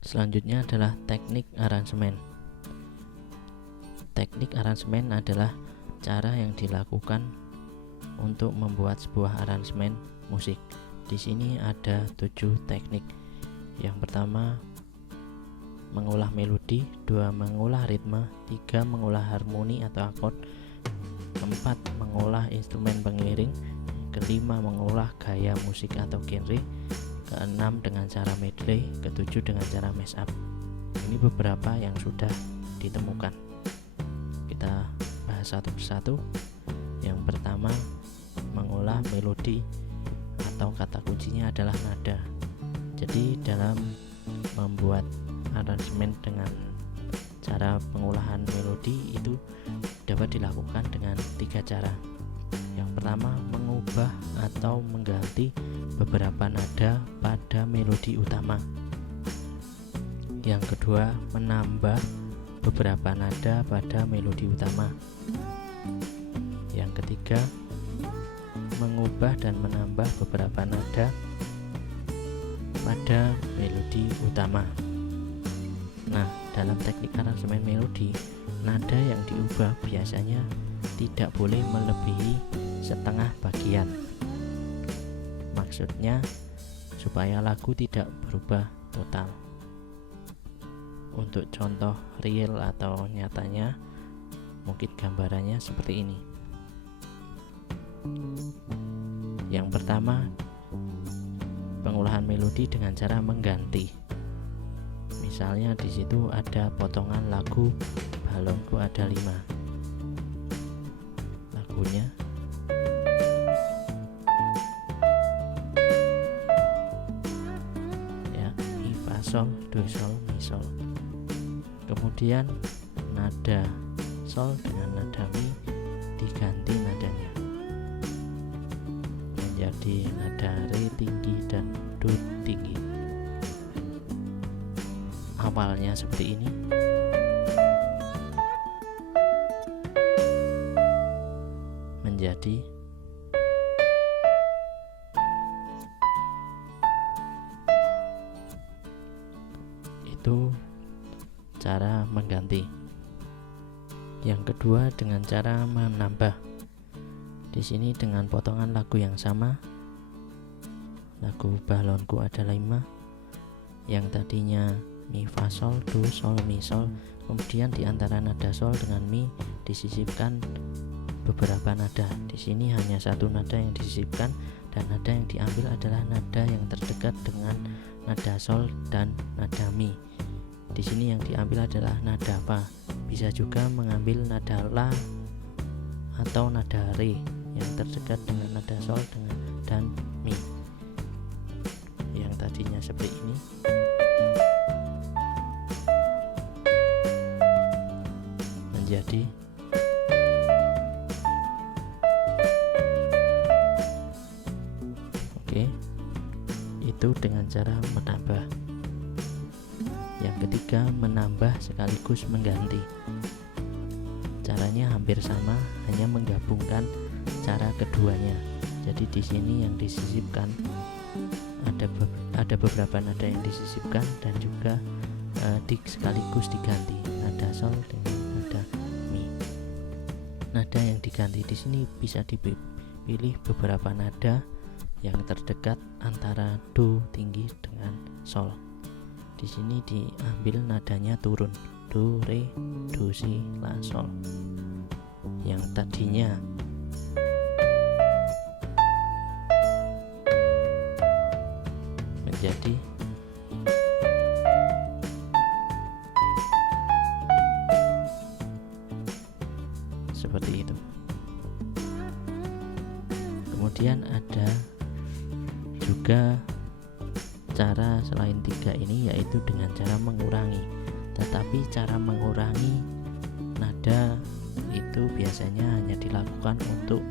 Selanjutnya adalah teknik aransemen. Teknik aransemen adalah cara yang dilakukan untuk membuat sebuah aransemen musik. Di sini ada 7 teknik. Yang pertama, mengolah melodi, 2 mengolah ritme, 3 mengolah harmoni atau akord, 4 mengolah instrumen pengiring, kelima mengolah gaya musik atau genre, keenam dengan cara medley, ketujuh dengan cara mash up. Ini beberapa yang sudah ditemukan. Kita bahas satu persatu. Yang pertama, mengolah melodi atau kata kuncinya adalah nada. Jadi dalam membuat aransemen dengan cara pengolahan melodi itu dapat dilakukan dengan 3 cara. Yang pertama, mengubah atau mengganti beberapa nada pada melodi utama. Yang kedua, menambah beberapa nada pada melodi utama. Yang ketiga, mengubah dan menambah beberapa nada pada melodi utama. Nah, dalam teknik aransemen melodi, nada yang diubah biasanya tidak boleh melebihi setengah bagian. Maksudnya supaya lagu tidak berubah total. Untuk contoh real atau nyatanya, mungkin gambarannya seperti ini. Yang pertama, pengolahan melodi dengan cara mengganti. Misalnya di situ ada potongan lagu Balonku Ada 5. Lagunya ya, mi fa sol do sol mi sol. Kemudian nada sol dengan nada mi diganti nadanya menjadi nada re tinggi dan do tinggi. Awalnya seperti ini, menjadi itu cara mengganti. Yang kedua, dengan cara menambah. Di sini dengan potongan lagu yang sama, lagu Balonku Ada 5, yang tadinya mi fa sol do sol mi sol, kemudian di antara nada sol dengan mi disisipkan beberapa nada. Di sini hanya satu nada yang disisipkan, dan nada yang diambil adalah nada yang terdekat dengan nada sol dan nada mi. Di sini yang diambil adalah nada fa. Bisa juga mengambil nada la atau nada re yang terdekat dengan nada sol dan mi. Yang tadinya seperti ini menjadi oke. Itu dengan cara menambah. Yang ketiga, menambah sekaligus mengganti. Caranya hampir sama, hanya menggabungkan cara keduanya. Jadi di sini yang disisipkan ada beberapa nada yang disisipkan dan juga sekaligus diganti nada sol dengan nada mi. Nada yang diganti di sini bisa dipilih beberapa nada yang terdekat antara do tinggi dengan sol. Di sini diambil nadanya turun, do re do si la sol. Yang tadinya menjadi seperti itu. Kemudian ada juga cara selain 3 ini, yaitu dengan cara mengurangi. Tetapi cara mengurangi nada itu biasanya hanya dilakukan untuk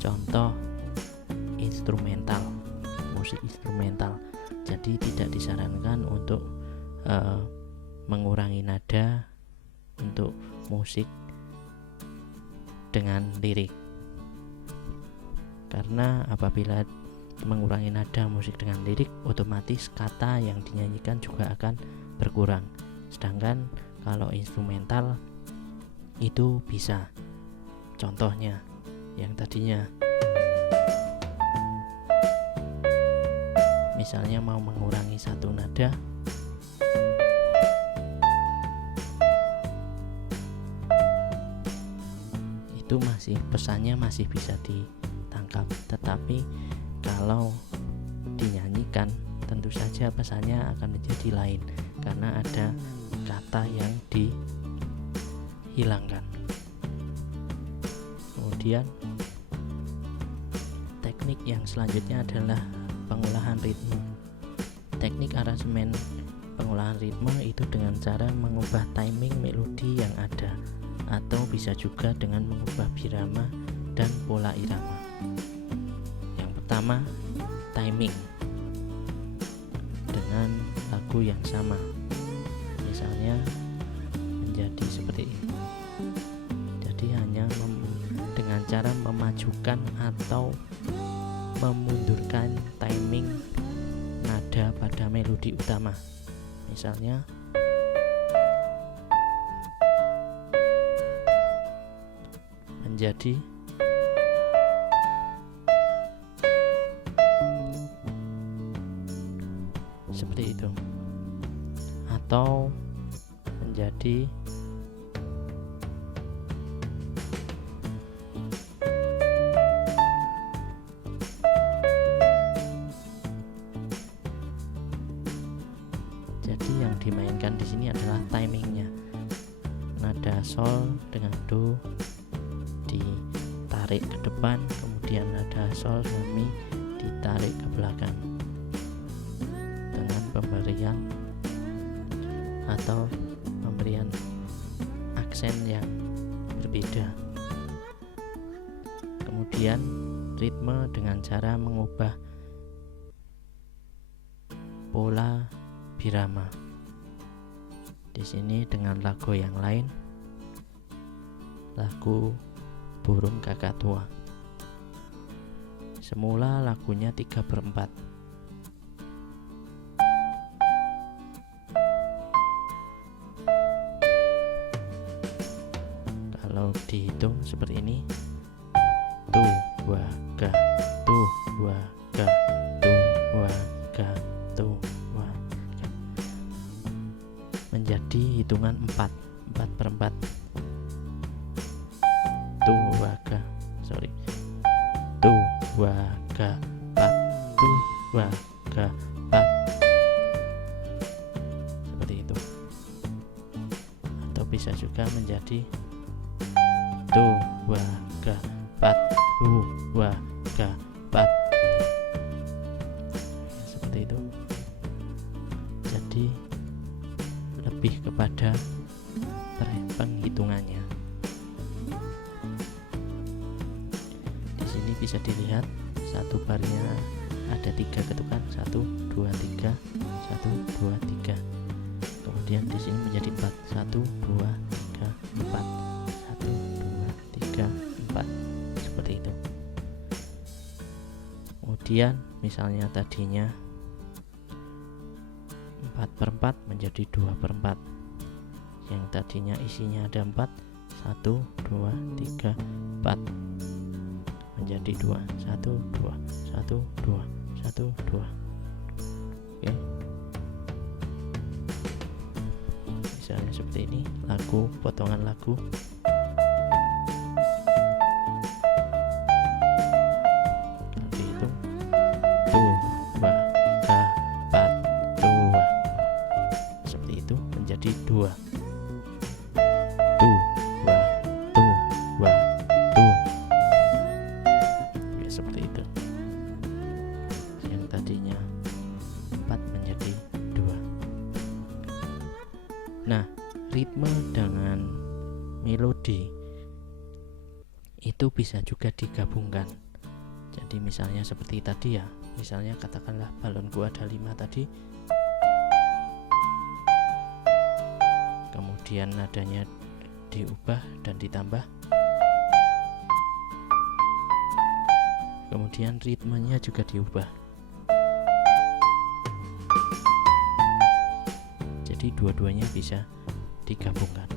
contoh instrumental, musik instrumental. Jadi tidak disarankan untuk mengurangi nada untuk musik dengan lirik, karena apabila mengurangi nada musik dengan lirik, otomatis kata yang dinyanyikan juga akan berkurang. Sedangkan kalau instrumental itu bisa. Contohnya yang tadinya misalnya mau mengurangi satu nada, itu pesannya masih bisa ditangkap. Tetapi kalau dinyanyikan tentu saja pesannya akan menjadi lain karena ada kata yang dihilangkan. Kemudian teknik yang selanjutnya adalah pengolahan ritme. Teknik aransemen pengolahan ritme itu dengan cara mengubah timing melodi yang ada, atau bisa juga dengan mengubah birama dan pola irama. Yang pertama, timing dengan lagu yang sama, misalnya menjadi seperti ini. Jadi hanya dengan cara memajukan atau memundurkan timing nada pada melodi utama. Misalnya menjadi seperti itu, atau menjadi yang dimainkan di sini adalah timingnya. Nada sol dengan do ditarik ke depan, kemudian nada sol dengan mi ditarik ke belakang dengan pemberian atau pemberian aksen yang berbeda. Kemudian ritme dengan cara mengubah pola birama. Di sini dengan lagu yang lain, lagu Burung Kakak Tua. Semula lagunya 3/4. Kalau dihitung seperti ini, tu wa ga, tu wa ga, tu wa ga, tu wa ga, menjadi hitungan 4/4. Tu wa ga, tu wa ga, pat, tu wa ga, pat, seperti itu. Atau bisa juga menjadi tu wa ga, pat, tu wa ga, pat, seperti itu. Jadi lebih kepada penghitungannya. Di sini bisa dilihat satu barnya ada 3 ketukan, 1, 2, 3, 1, 2, 3. Kemudian di sini menjadi 4, 1, 2, 3, 4, 1, 2, 3, 4, seperti itu. Kemudian misalnya tadinya 4/4 menjadi 2/4. Yang tadinya isinya ada 4, 1, 2, 3, 4 menjadi 2, 1, 2, 1, 2, 1, 2. Oke. Misalnya seperti ini, lagu, potongan lagu. Kalau dihitung, tu, wa, ga, pat, tu, wa. Seperti itu menjadi 2. Tu, wa, tu, wa, tu. Ya, seperti itu. Yang tadinya 4 menjadi 2. Nah, ritme dengan melodi itu bisa juga digabungkan. Jadi misalnya seperti tadi ya, misalnya katakanlah balonku ada 5 tadi, kemudian nadanya diubah dan ditambah, kemudian ritmenya juga diubah. Jadi dua-duanya bisa digabungkan.